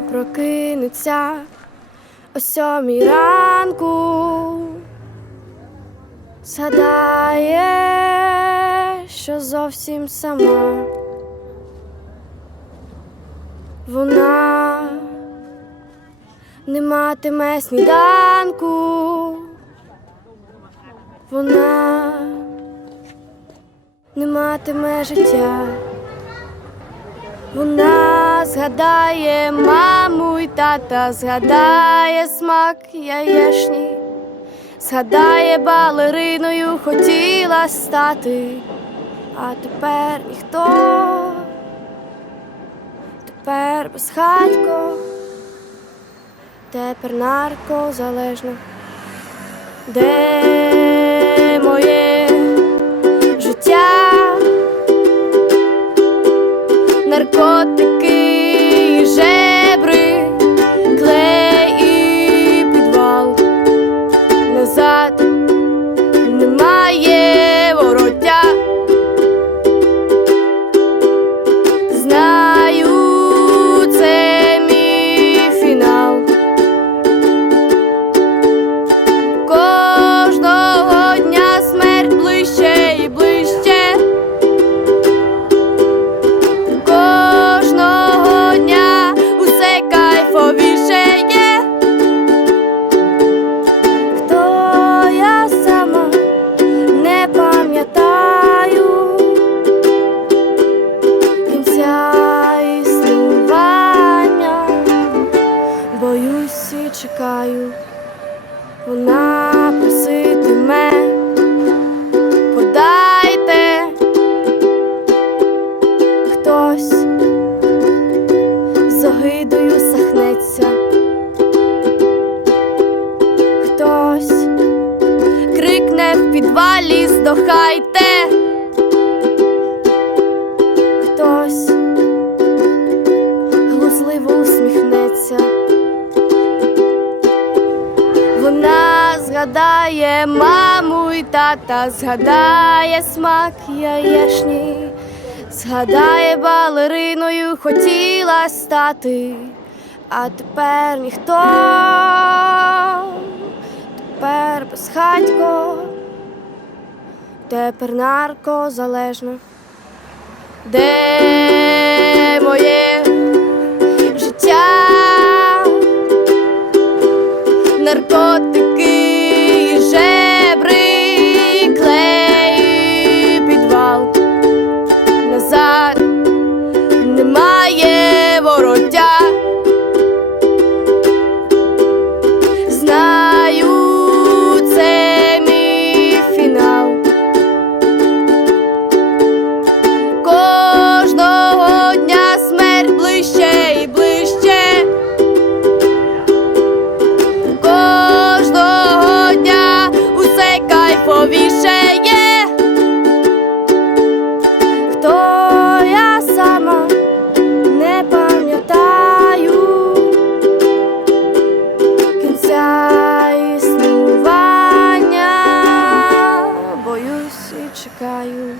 прокинеться о сьомій ранку, згадає, що зовсім сама. Вона не матиме сніданку, вона не матиме життя. Вона згадає маму й тата, згадає смак яєшні, згадає балериною хотіла стати, а тепер ніхто, тепер безхатько, тепер наркозалежна. Де моє життя? наркотики чекаю, вона проситиме, подайте. Хтось з огидою сахнеться, хтось крикне в підвалі здохайте, згадає маму і тата, згадає смак яєшні, згадає балериною хотіла стати, а тепер ніхто, тепер безхатько, тепер наркозалежна. Де хто хто я сама не пам'ятаю кінця існування, боюсь і чекаю.